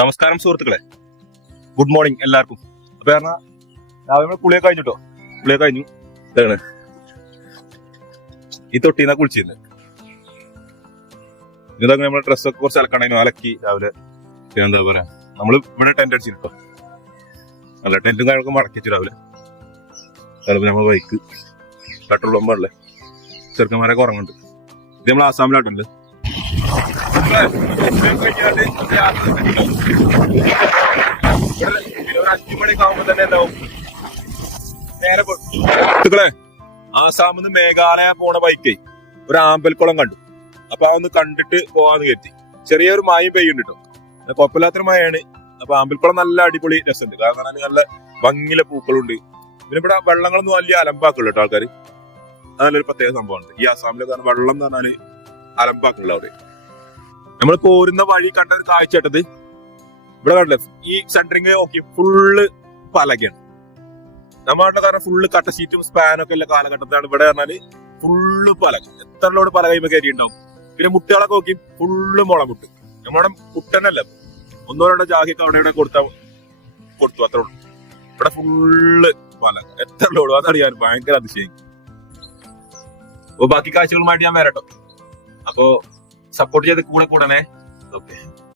നമസ്കാരം സുഹൃത്തുക്കളെ, good morning എല്ലാവർക്കും. അപ്പൊ കാരണം രാവിലെ കുളിയൊക്കെ കഴിഞ്ഞിട്ടോ, കുളിയൊക്കെ കഴിഞ്ഞു. ഇതാണ് ഈ തൊട്ടീന്നാ കുളിച്ചിരുന്നത്. ഇതൊക്കെ നമ്മളെ ഡ്രസ്സൊക്കെ കുറച്ച് അലക്കണ്ടായിരുന്നു, അലക്കി രാവിലെ. പിന്നെ എന്താ പറയാ, നമ്മള് ഇവിടെ ടെന്റ് അടിച്ചിട്ടോ, അല്ല ടെന്റും കാര്യങ്ങളൊക്കെ മടക്കിച്ചു രാവിലെ. അതുപോലെ നമ്മളെ ബൈക്ക് പെട്രോൾ പമ്പല്ലേ, ചെറുക്കന്മാരൊക്കെ ഉറങ്ങുന്നുണ്ട്. ഇത് നമ്മൾ ആസാമിലായിട്ടുണ്ട്. ആസാമിന്ന് മേഘാലയ പോണ ബൈക്കേ ഒരു ആമ്പൽക്കുളം കണ്ടു. അപ്പൊ അതൊന്ന് കണ്ടിട്ട് പോവാന്ന് കരുതി. ചെറിയൊരു മഴയും പെയ്യുണ്ട് കേട്ടോ, കുഴപ്പമില്ലാത്തൊരു മഴയാണ്. അപ്പൊ ആമ്പൽക്കുളം നല്ല അടിപൊളി രസമുണ്ട്, കാരണം നല്ല ഭംഗിയിലെ പൂക്കളുണ്ട്. പിന്നെ ഇവിടെ വെള്ളങ്ങളൊന്നും വലിയ അലമ്പാക്കുള്ളൂ കേട്ടോ ആൾക്കാർ. അത് നല്ലൊരു പ്രത്യേക സംഭവമാണ് ഈ ആസാമിലെ. കാരണം വെള്ളം എന്ന് പറഞ്ഞാല് അലമ്പാക്കുള്ള അവിടെ. നമ്മൾ പോരുന്ന വഴി കണ്ട കാഴ്ചട്ടത് ഇവിടെ കണ്ടില്ലേ, ഈ സെന്ററിങ് നോക്കി ഫുള്ള് പലകയാണ്. നമ്മുടെ കാരണം ഫുള്ള് കട്ട ഷീറ്റും സ്പാനൊക്കെ ഉള്ള കാലഘട്ടത്തിലാണ്. ഇവിടെ പറഞ്ഞാല് ഫുള്ള് പലക, എത്ര ലോഡ് പലക കഴിയുമ്പോ കയറി ഉണ്ടാവും. പിന്നെ മുട്ടകളൊക്കെ നോക്കി ഫുള്ള് മുളമുട്ട്. നമ്മുടെ മുട്ടനല്ല, ഒന്നോ രണ്ടോ ജാഗിയൊക്കെ അവിടെ ഇവിടെ കൊടുത്തു അത്ര ഉള്ളൂ. ഇവിടെ ഫുള്ള് പലക, എത്ര ലോഡ് അതറിയാൻ ഭയങ്കര അതിശയം. അപ്പൊ ബാക്കി കാഴ്ചകളുമായിട്ട് ഞാൻ വരട്ടോ. അപ്പൊ സപ്പോർട്ട് ചെയ്ത് കൂടെ കൂടണേ. ഓക്കെ.